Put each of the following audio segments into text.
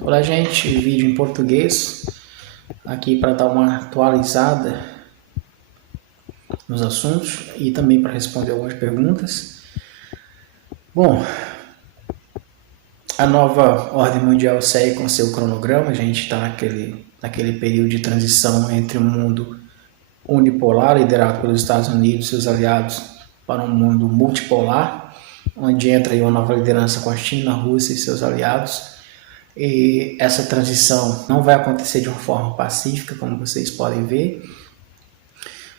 Olá gente, vídeo em português aqui para dar uma atualizada nos assuntos e também para responder algumas perguntas. Bom, a nova ordem mundial segue com seu cronograma. A gente está naquele período de transição entre um mundo unipolar liderado pelos Estados Unidos e seus aliados para um mundo multipolar, onde entra aí uma nova liderança com a China, a Rússia e seus aliados. E essa transição não vai acontecer de uma forma pacífica, como vocês podem ver.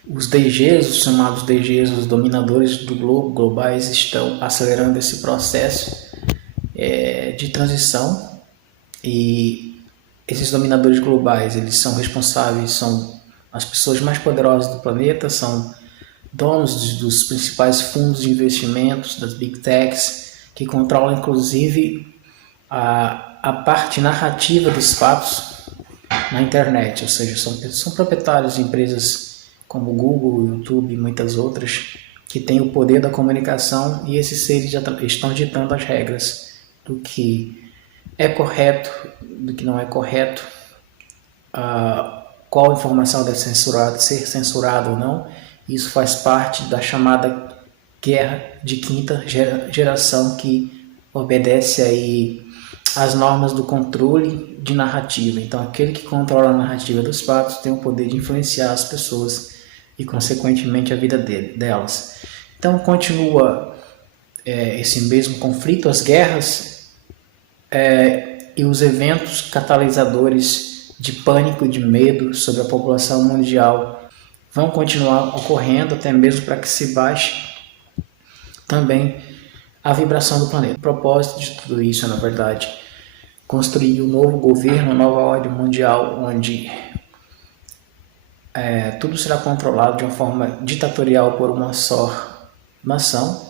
Os DGs, os chamados DGs, os dominadores do globo, globais, estão acelerando esse processo de transição. E esses dominadores globais, eles são responsáveis, são as pessoas mais poderosas do planeta, são donos dos principais fundos de investimentos, das Big Techs, que controlam inclusive a parte narrativa dos fatos na internet, ou seja, são proprietários de empresas como Google, YouTube e muitas outras, que têm o poder da comunicação, e esses seres já estão ditando as regras do que é correto, do que não é correto, qual informação deve ser censurada ou não. Isso faz parte da chamada guerra de quinta geração, que obedece aí as normas do controle de narrativa. Então, aquele que controla a narrativa dos fatos tem o poder de influenciar as pessoas e, consequentemente, a vida delas. Então, continua esse mesmo conflito, as guerras e os eventos catalisadores de pânico, de medo sobre a população mundial vão continuar ocorrendo, até mesmo para que se baixe também a vibração do planeta. O propósito de tudo isso é, na verdade, construir um novo governo, uma nova ordem mundial, onde tudo será controlado de uma forma ditatorial por uma só nação,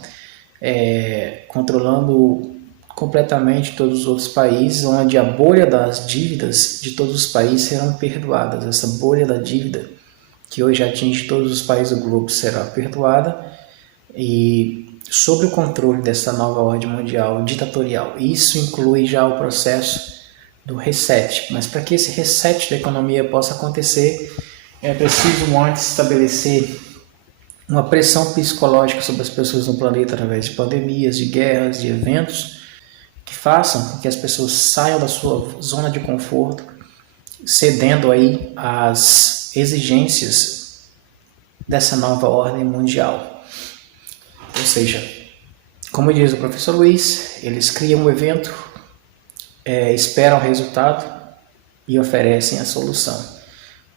controlando completamente todos os outros países, onde a bolha das dívidas de todos os países serão perdoadas. Essa bolha da dívida, que hoje atinge todos os países do globo, será perdoada, e sob o controle dessa nova ordem mundial ditatorial. Isso inclui já o processo do reset, mas para que esse reset da economia possa acontecer, é preciso antes estabelecer uma pressão psicológica sobre as pessoas no planeta através de pandemias, de guerras, de eventos que façam com que as pessoas saiam da sua zona de conforto, cedendo aí às exigências dessa nova ordem mundial. Ou seja, como diz o professor Luiz, eles criam um evento, esperam o resultado e oferecem a solução,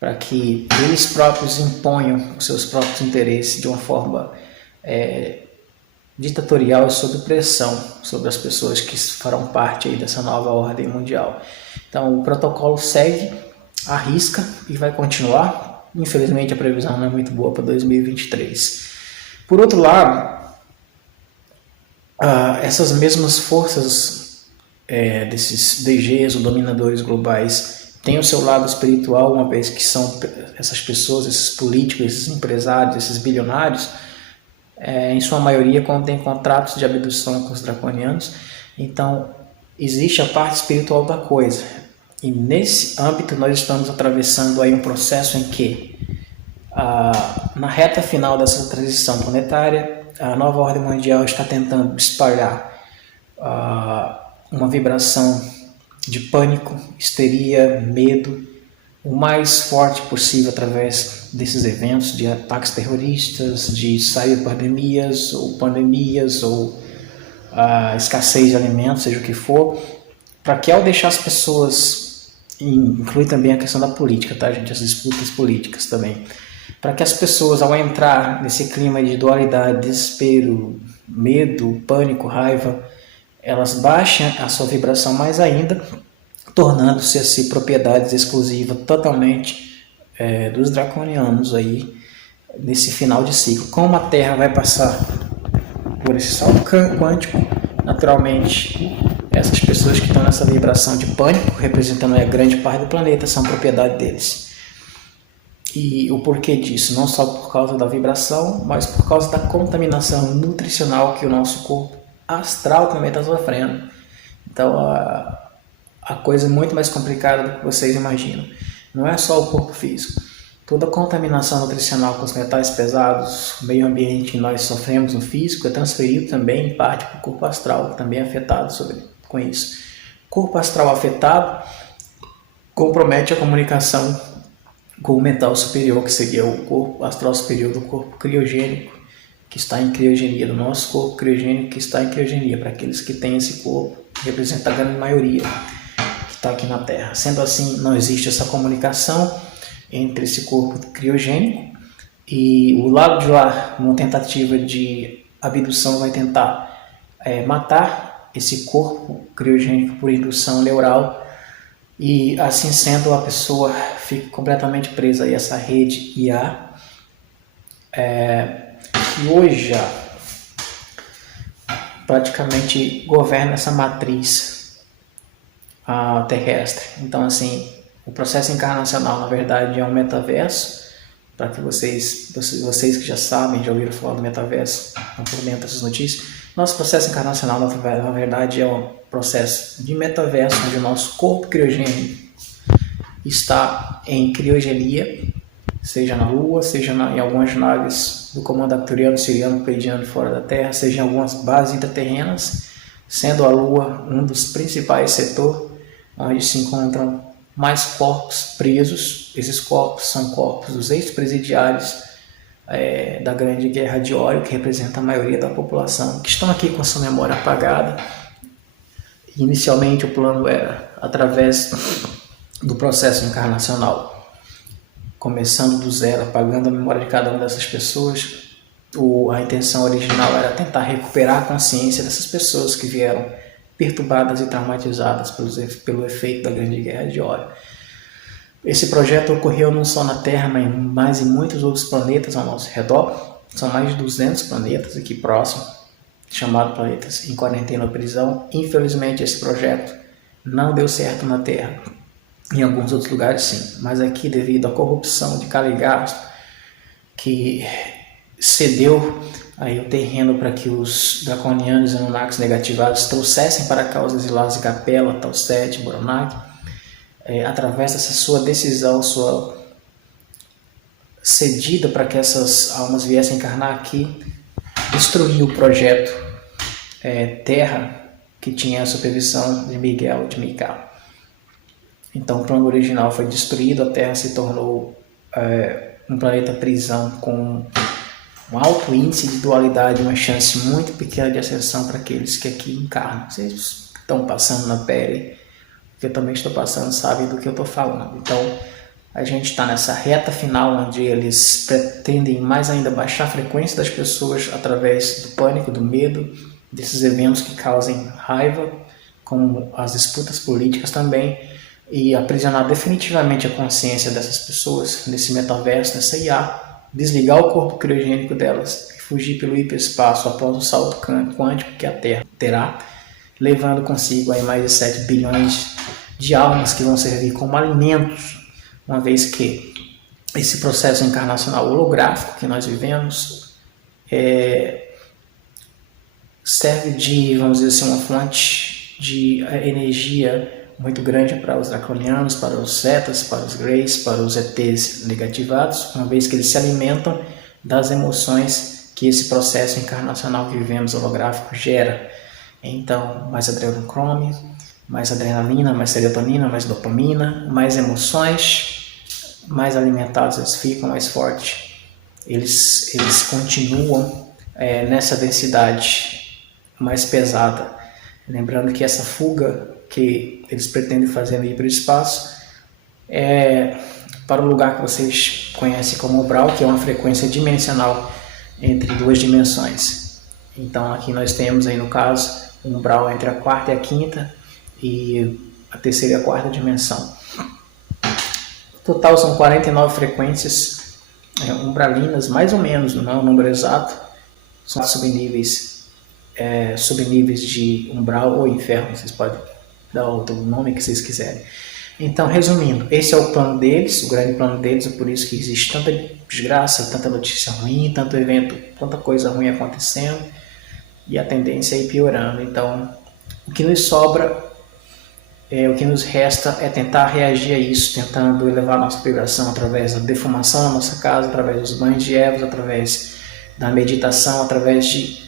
para que eles próprios imponham os seus próprios interesses de uma forma ditatorial e sob pressão sobre as pessoas que farão parte aí dessa nova ordem mundial. Então o protocolo segue à risca e vai continuar. Infelizmente a previsão não é muito boa para 2023. Por outro lado, essas mesmas forças desses DGs ou dominadores globais têm o seu lado espiritual, uma vez que são essas pessoas, esses políticos, esses empresários, esses bilionários, em sua maioria contêm contratos de abdução com os draconianos. Então existe a parte espiritual da coisa, e nesse âmbito nós estamos atravessando aí um processo em que na reta final dessa transição planetária, a nova ordem mundial está tentando espalhar uma vibração de pânico, histeria, medo, o mais forte possível através desses eventos de ataques terroristas, de cyberpandemias ou escassez de alimentos, seja o que for, para que ao deixar as pessoas, inclui também a questão da política, tá, gente, as disputas políticas também, para que as pessoas, ao entrar nesse clima de dualidade, desespero, medo, pânico, raiva, elas baixem a sua vibração mais ainda, tornando-se assim propriedades exclusivas totalmente dos draconianos aí nesse final de ciclo. Como a Terra vai passar por esse salto quântico, naturalmente essas pessoas que estão nessa vibração de pânico, representando a grande parte do planeta, são propriedade deles. E o porquê disso? Não só por causa da vibração, mas por causa da contaminação nutricional que o nosso corpo astral também está sofrendo. Então a coisa é muito mais complicada do que vocês imaginam. Não é só o corpo físico. Toda a contaminação nutricional com os metais pesados, o meio ambiente que nós sofremos no físico, é transferido também em parte para o corpo astral, que também é afetado com isso. O corpo astral afetado compromete a comunicação com o mental superior, que seria o corpo astral superior do corpo criogênico, que está em criogenia, do nosso corpo criogênico que está em criogenia, para aqueles que têm esse corpo, que representa a grande maioria que está aqui na Terra. Sendo assim, não existe essa comunicação entre esse corpo criogênico, e o lado de lá, numa tentativa de abdução, vai tentar matar esse corpo criogênico por indução neural, e assim sendo, a pessoa fica completamente presa a essa rede IA, que hoje já praticamente governa essa matriz terrestre. Então, assim, o processo encarnacional, na verdade, é um metaverso. Para que vocês que já sabem, já ouviram falar do metaverso, não por dentro dessas notícias, nosso processo encarnacional, na verdade, é um processo de metaverso, onde o nosso corpo criogênico está em criogenia, seja na Lua, seja em algumas naves do comando arcturiano, siriano, pleiadiano fora da Terra, seja em algumas bases intraterrenas, sendo a Lua um dos principais setores onde se encontram mais corpos presos. Esses corpos são corpos dos ex-presidiários da Grande Guerra de Ório, que representa a maioria da população, que estão aqui com a sua memória apagada. Inicialmente o plano era através do processo encarnacional, começando do zero, apagando a memória de cada uma dessas pessoas. A intenção original era tentar recuperar a consciência dessas pessoas que vieram perturbadas e traumatizadas pelo efeito da Grande Guerra de Ório. Esse projeto ocorreu não só na Terra, mas em muitos outros planetas ao nosso redor. São mais de 200 planetas aqui próximos, chamados planetas em quarentena ou prisão. Infelizmente, esse projeto não deu certo na Terra. Em alguns outros lugares, sim. Mas aqui, devido à corrupção de Caligastro, que cedeu aí o terreno para que os draconianos e Anunnakis negativados trouxessem para cá os exilados de Capela, Tau Set, Boronak, através dessa sua decisão, sua cedida para que essas almas viessem encarnar aqui, destruiu o projeto Terra, que tinha a supervisão de Miguel e de Micael. Então o plano original foi destruído, a Terra se tornou um planeta prisão com um alto índice de dualidade, uma chance muito pequena de ascensão para aqueles que aqui encarnam. Vocês estão passando na pele, que eu também estou passando, sabem do que eu estou falando. Então a gente está nessa reta final, onde eles pretendem mais ainda baixar a frequência das pessoas através do pânico, do medo, desses eventos que causem raiva, como as disputas políticas também, e aprisionar definitivamente a consciência dessas pessoas nesse metaverso, nessa IA, desligar o corpo criogênico delas e fugir pelo hiperespaço após o salto quântico que a Terra terá, levando consigo aí mais de 7 bilhões de almas que vão servir como alimentos, uma vez que esse processo encarnacional holográfico que nós vivemos serve de, vamos dizer assim, uma fonte de energia muito grande para os draconianos, para os Zetas, para os Greys, para os ETs negativados, uma vez que eles se alimentam das emoções que esse processo encarnacional que vivemos holográfico gera. Então, mais adrenocrome, mais adrenalina, mais serotonina, mais dopamina, mais emoções, mais alimentados eles ficam, mais fortes. Eles continuam nessa densidade mais pesada. Lembrando que essa fuga que eles pretendem fazer no hiperespaço para o lugar que vocês conhecem como umbral, que é uma frequência dimensional entre duas dimensões. Então aqui nós temos aí, no caso, um umbral entre a quarta e a quinta e a terceira e a quarta dimensão. No total são 49 frequências umbralinas, mais ou menos, não é um número exato, são subníveis de umbral ou inferno, vocês podem dar outro nome que vocês quiserem. Então, resumindo, esse é o plano deles, o grande plano deles, é por isso que existe tanta desgraça, tanta notícia ruim, tanto evento, tanta coisa ruim acontecendo e a tendência é ir piorando. Então, o que nos sobra O que nos resta é tentar reagir a isso, tentando elevar nossa vibração através da defumação na nossa casa, através dos banhos de ervas, através da meditação, através de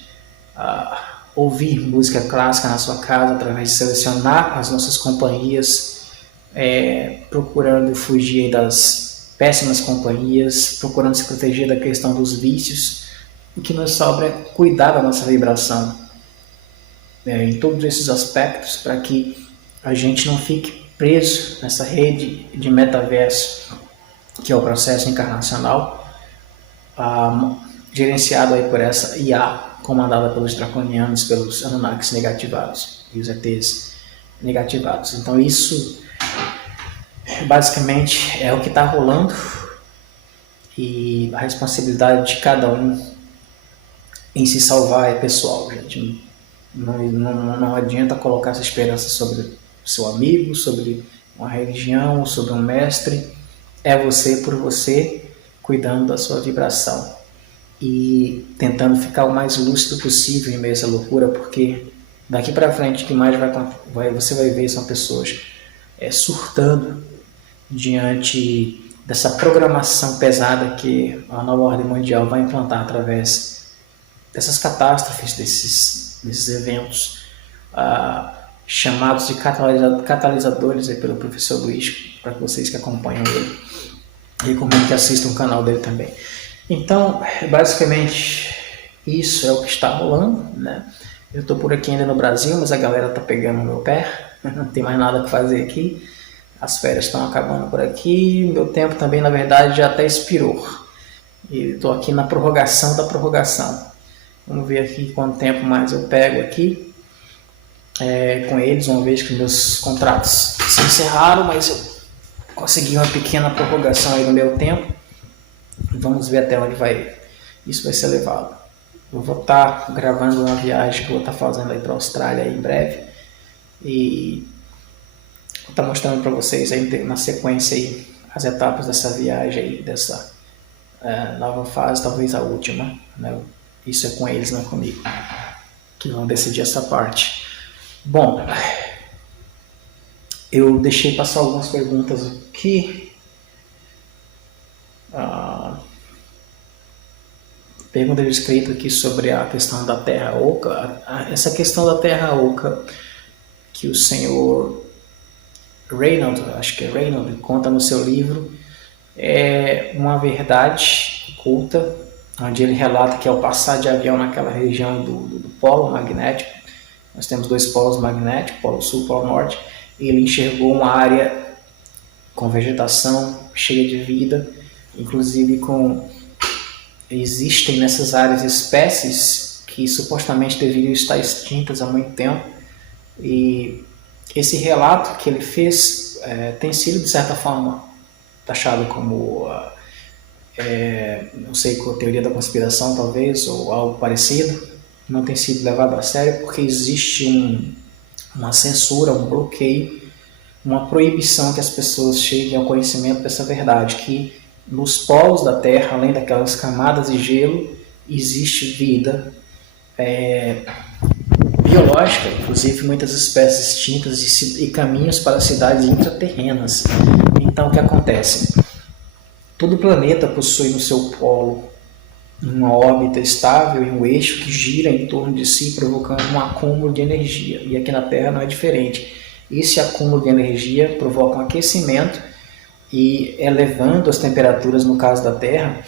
ouvir música clássica na sua casa, através de selecionar as nossas companhias, procurando fugir das péssimas companhias, procurando se proteger da questão dos vícios. O que nos sobra é cuidar da nossa vibração em todos esses aspectos, para que a gente não fique preso nessa rede de metaverso, que é o processo encarnacional, gerenciado aí por essa IA, comandada pelos draconianos, pelos Anunnakis negativados e os ETs negativados. Então isso basicamente é o que está rolando, e a responsabilidade de cada um em se salvar é pessoal, gente. Não adianta colocar essa esperança sobre o seu amigo, sobre uma religião, sobre um mestre. É você por você, cuidando da sua vibração e tentando ficar o mais lúcido possível em meio a essa loucura, porque daqui para frente o que mais você vai ver são pessoas surtando diante dessa programação pesada que a nova ordem mundial vai implantar através dessas catástrofes, desses eventos chamados de catalisadores pelo professor Luiz, para vocês que acompanham ele. Recomendo que assistam o canal dele também. Então, basicamente, isso é o que está rolando, né? Eu estou por aqui ainda no Brasil, mas a galera está pegando no meu pé, não tem mais nada que fazer aqui. As férias estão acabando por aqui, meu tempo também, na verdade, já até expirou. E estou aqui na prorrogação da prorrogação. Vamos ver aqui quanto tempo mais eu pego aqui com eles, uma vez que meus contratos se encerraram, mas eu consegui uma pequena prorrogação aí no meu tempo. Vamos ver até onde isso vai ser levado. Eu vou estar gravando uma viagem que eu vou estar fazendo aí para a Austrália aí em breve, e vou estar mostrando para vocês aí na sequência aí as etapas dessa viagem aí, dessa nova fase, talvez a última, né? Isso é com eles, não é comigo, que vão decidir essa parte. Bom, eu deixei passar algumas perguntas aqui. Pergunta escrita aqui sobre a questão da Terra Oca. Essa questão da Terra Oca que o senhor Reynolds, acho que é Reynolds, conta no seu livro, é uma verdade oculta, onde ele relata que ao passar de avião naquela região do polo magnético, nós temos dois polos magnéticos, polo sul e polo norte, ele enxergou uma área com vegetação cheia de vida, inclusive existem nessas áreas espécies que supostamente deveriam estar extintas há muito tempo, e esse relato que ele fez tem sido, de certa forma, taxado como, não sei, com a teoria da conspiração, talvez, ou algo parecido. Não tem sido levado a sério porque existe uma censura, um bloqueio, uma proibição que as pessoas cheguem ao conhecimento dessa verdade, que nos polos da Terra, além daquelas camadas de gelo, existe vida biológica, inclusive muitas espécies extintas, e caminhos para cidades intraterrenas. Então, o que acontece? Todo planeta possui no seu polo uma órbita estável e um eixo que gira em torno de si, provocando um acúmulo de energia. E aqui na Terra não é diferente. Esse acúmulo de energia provoca um aquecimento e elevando as temperaturas, no caso da Terra,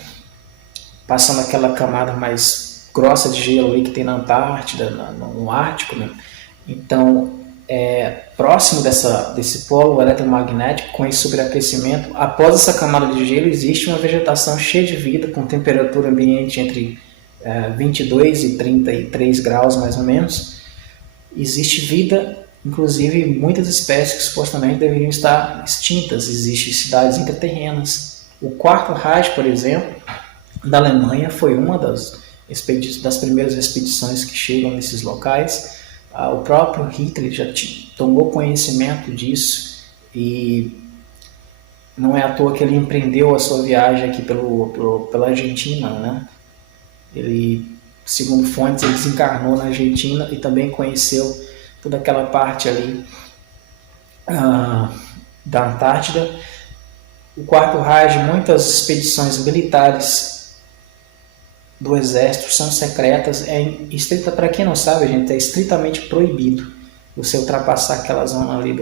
passando aquela camada mais grossa de gelo ali que tem na Antártida, no Ártico, né? Então, próximo desse polo eletromagnético, com esse sobreaquecimento, após essa camada de gelo, existe uma vegetação cheia de vida, com temperatura ambiente entre 22 e 33 graus, mais ou menos. Existe vida, inclusive muitas espécies que supostamente deveriam estar extintas. Existem cidades intraterrenas. O Quarto Reich, por exemplo, da Alemanha, foi uma das primeiras expedições que chegam nesses locais. O próprio Hitler já tomou conhecimento disso, e não é à toa que ele empreendeu a sua viagem aqui pela Argentina, né? Ele, segundo fontes, ele desencarnou na Argentina e também conheceu toda aquela parte ali ah, da Antártida. O quarto Reich, muitas expedições militares do exército são secretas. Para quem não sabe, gente, é estritamente proibido você ultrapassar aquela zona ali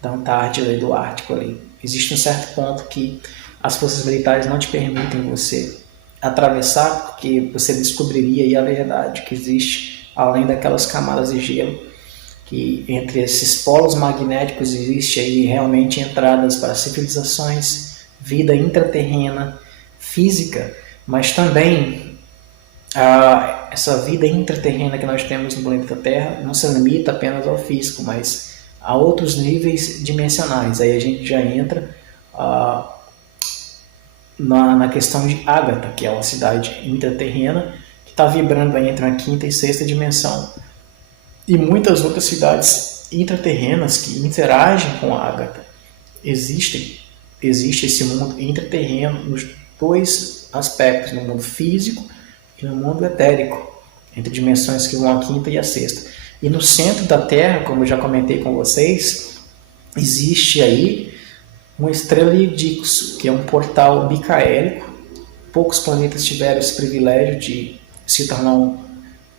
da Antártida e do Ártico ali. Existe um certo ponto que as forças militares não te permitem você atravessar, porque você descobriria aí a verdade que existe além daquelas camadas de gelo, que entre esses polos magnéticos existe aí realmente entradas para civilizações, vida intraterrena, física, mas também essa vida intraterrena que nós temos no planeta Terra não se limita apenas ao físico, mas a outros níveis dimensionais. Aí a gente já entra na questão de Ágata, que é uma cidade intraterrena que está vibrando aí entre a quinta e sexta dimensão. E muitas outras cidades intraterrenas que interagem com a Ágata. Existe esse mundo intraterreno nos dois aspectos, no mundo físico e no mundo etérico, entre dimensões que vão à quinta e à sexta. E no centro da Terra, como eu já comentei com vocês, existe aí uma estrela de Dixo, que é um portal bicaérico. Poucos planetas tiveram esse privilégio de se tornar um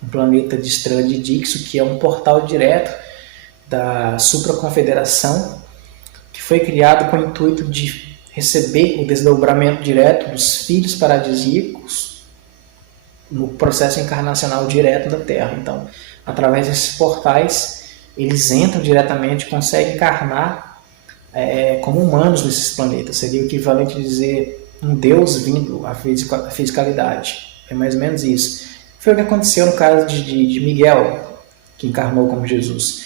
planeta de estrela de Dixo, que é um portal direto da supraconfederação, que foi criado com o intuito de receber o desdobramento direto dos filhos paradisíacos no processo encarnacional direto da Terra. Então, através desses portais, eles entram diretamente, conseguem encarnar como humanos nesses planetas. Seria o equivalente a dizer um Deus vindo à fisicalidade. É mais ou menos isso. Foi o que aconteceu no caso de Miguel, que encarnou como Jesus.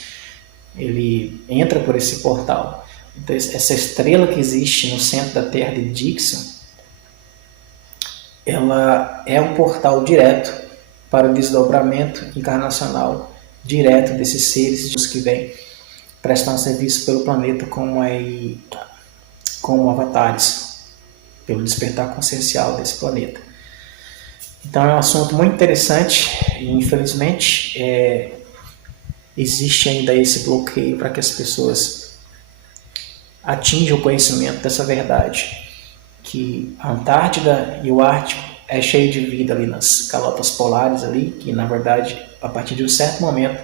Ele entra por esse portal. Então, essa estrela que existe no centro da Terra de Dixon, ela é um portal direto para o desdobramento encarnacional direto desses seres que vêm prestar um serviço pelo planeta como avatares, pelo despertar consciencial desse planeta. Então é um assunto muito interessante e infelizmente existe ainda esse bloqueio para que as pessoas atinjam o conhecimento dessa verdade, que a Antártida e o Ártico é cheio de vida ali nas calotas polares ali, que na verdade a partir de um certo momento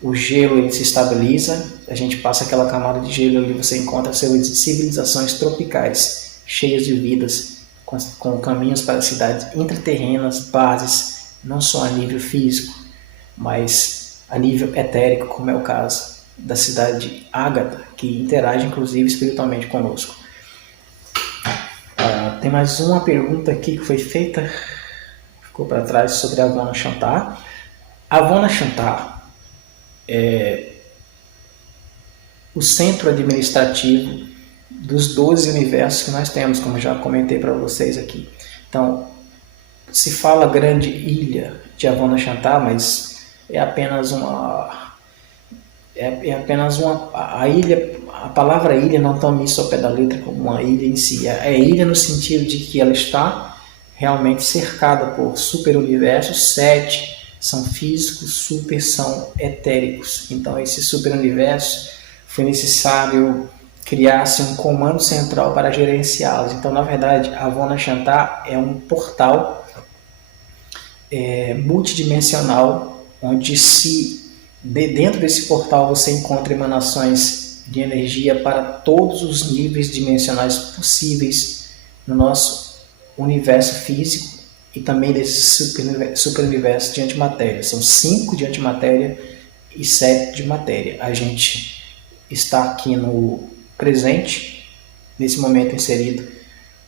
o gelo ele se estabiliza, a gente passa aquela camada de gelo ali, você encontra civilizações tropicais cheias de vidas, com caminhos para cidades intraterrenas, bases, não só a nível físico, mas a nível etérico, como é o caso da cidade de Ágata, que interage inclusive espiritualmente conosco. Tem mais uma pergunta aqui que foi feita, ficou para trás, sobre a Avona Shantar. A Avona Shantar é o centro administrativo dos 12 universos que nós temos, como já comentei para vocês aqui. Então, se fala grande ilha de Avona Shantar, mas é apenas a ilha, a palavra ilha não toma isso ao pé da letra como uma ilha em si. É ilha no sentido de que ela está realmente cercada por superuniversos. 7 são físicos, super são etéricos. Então, esse superuniverso foi necessário criar-se um comando central para gerenciá-los. Então, na verdade, a Avona Shantar é um portal multidimensional, onde dentro desse portal você encontra emanações de energia para todos os níveis dimensionais possíveis no nosso universo físico e também desse superuniverso de antimatéria. São 5 de antimatéria e 7 de matéria. A gente está aqui no presente, nesse momento inserido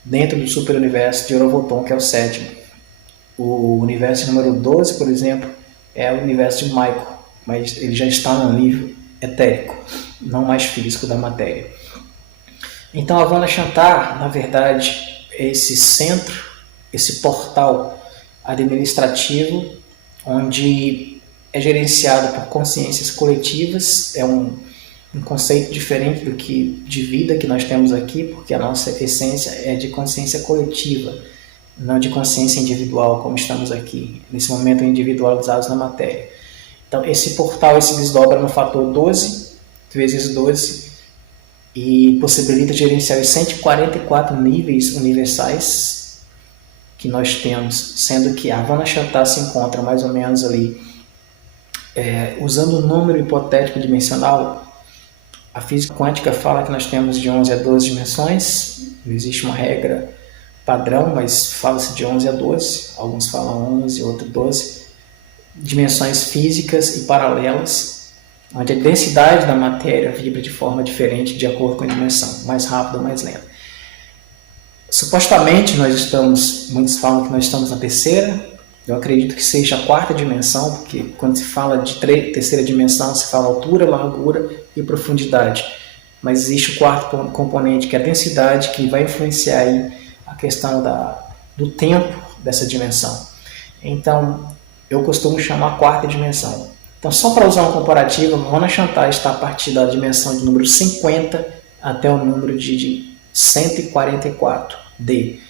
dentro do superuniverso de Orovoton, que é o 7º. O universo número 12, por exemplo, é o universo de Michael, mas ele já está no nível etérico, não mais físico da matéria. Então a Avona Shantar, na verdade, é esse centro, esse portal administrativo, onde é gerenciado por consciências coletivas. É um conceito diferente do que de vida que nós temos aqui, porque a nossa essência é de consciência coletiva, não de consciência individual, como estamos aqui, nesse momento individualizados na matéria. Então, esse portal se desdobra no fator 12, vezes 12 e possibilita gerenciar os 144 níveis universais que nós temos, sendo que a Havana Chantar se encontra mais ou menos ali, usando o número hipotético dimensional. A física quântica fala que nós temos de 11 a 12 dimensões, não existe uma regra padrão, mas fala-se de 11 a 12, alguns falam 11, outros 12, dimensões físicas e paralelas, onde a densidade da matéria vibra de forma diferente de acordo com a dimensão, mais rápida ou mais lenta. Supostamente muitos falam que nós estamos na terceira, eu acredito que seja a quarta dimensão, porque quando se fala de terceira dimensão, se fala altura, largura e profundidade. Mas existe o quarto componente, que é a densidade, que vai influenciar aí a questão do tempo dessa dimensão. Então, eu costumo chamar a quarta dimensão. Então, só para usar um comparativo, a Havana Chantar está a partir da dimensão de número 50 até o número de 144D.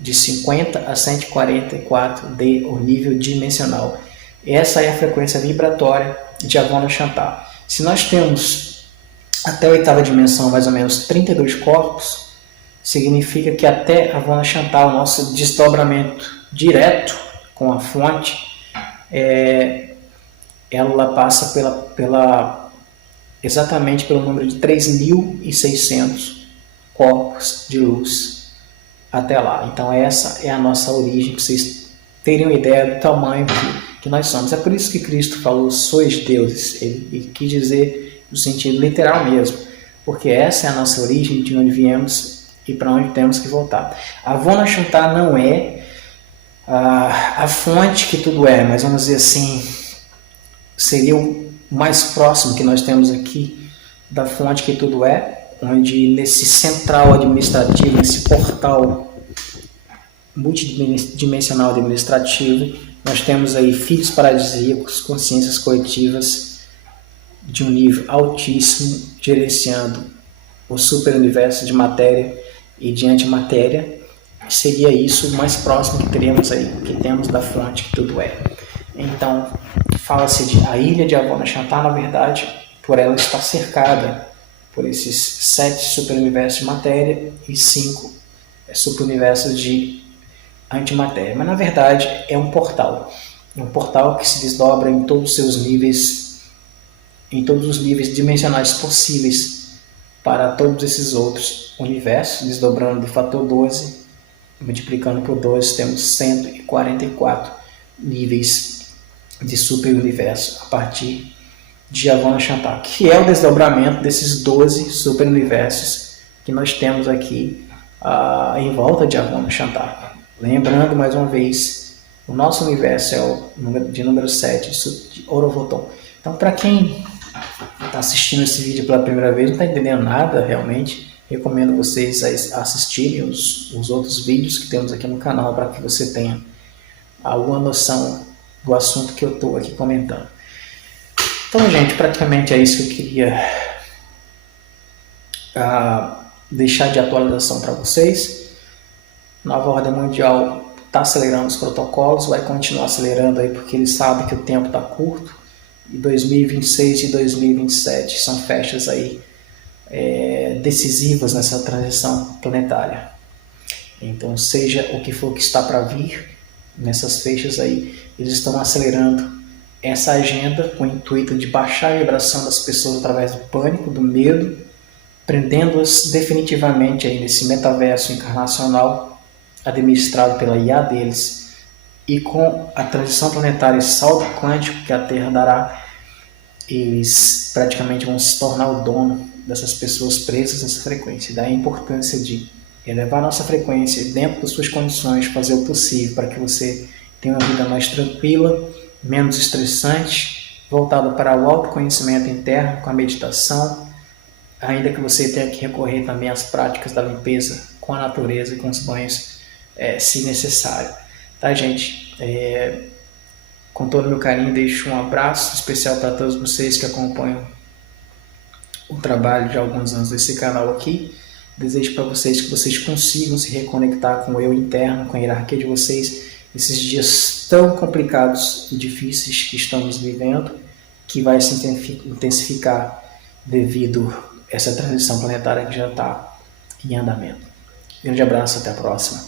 De 50 a 144D, o nível dimensional. Essa é a frequência vibratória de Havana Chantar. Se nós temos até a oitava dimensão, mais ou menos 32 corpos, significa que até Havana Chantar, o nosso desdobramento direto com a fonte, ela passa exatamente pelo número de 3.600 corpos de luz até lá. Então essa é a nossa origem, para vocês terem uma ideia do tamanho que nós somos. É por isso que Cristo falou, sois deuses. Ele quis dizer no sentido literal mesmo, porque essa é a nossa origem, de onde viemos e para onde temos que voltar. A Havana Chantar não é a fonte que tudo é, mas vamos dizer assim, seria o mais próximo que nós temos aqui da fonte que tudo é, onde nesse central administrativo, nesse portal multidimensional administrativo, nós temos aí filhos paradisíacos, consciências coletivas de um nível altíssimo, gerenciando o superuniverso de matéria e de antimatéria. Seria isso o mais próximo que teremos aí, que temos da fonte que tudo é. Então, fala-se de a ilha de Havana Chantar, na verdade, por ela estar cercada por esses 7 superuniversos de matéria e 5 superuniversos de antimatéria. Mas, na verdade, é um portal. É um portal que se desdobra em todos os seus níveis, em todos os níveis dimensionais possíveis para todos esses outros universos, desdobrando do fator 12, multiplicando por 2, temos 144 níveis de superuniverso a partir de Havana Chantar, que é o desdobramento desses 12 superuniversos que nós temos aqui em volta de Havana Chantar. Lembrando mais uma vez, o nosso universo é o número 7 de Orovoton. Então, para quem está assistindo esse vídeo pela primeira vez, não está entendendo nada realmente, recomendo vocês assistirem os outros vídeos que temos aqui no canal, para que você tenha alguma noção do assunto que eu estou aqui comentando. Então, gente, praticamente é isso que eu queria deixar de atualização para vocês. Nova Ordem Mundial está acelerando os protocolos, vai continuar acelerando aí, porque eles sabem que o tempo está curto. E 2026 e 2027 são fechas aí decisivas nessa transição planetária. Então, seja o que for que está para vir nessas fechas aí, eles estão acelerando essa agenda com o intuito de baixar a vibração das pessoas através do pânico, do medo, prendendo-as definitivamente aí nesse metaverso encarnacional administrado pela IA deles. E com a transição planetária, esse salto quântico que a Terra dará, eles praticamente vão se tornar o dono dessas pessoas presas nessa frequência. Daí a importância de elevar a nossa frequência dentro das suas condições, fazer o possível para que você tenha uma vida mais tranquila, menos estressante, voltado para o autoconhecimento interno, com a meditação, ainda que você tenha que recorrer também às práticas da limpeza com a natureza e com os banhos, se necessário. Tá, gente? Com todo o meu carinho, deixo um abraço especial para todos vocês que acompanham o trabalho de alguns anos desse canal aqui. Desejo para vocês que vocês consigam se reconectar com o eu interno, com a hierarquia de vocês, nesses dias tão complicados e difíceis que estamos vivendo, que vai se intensificar devido a essa transição planetária que já está em andamento. Grande abraço, até a próxima.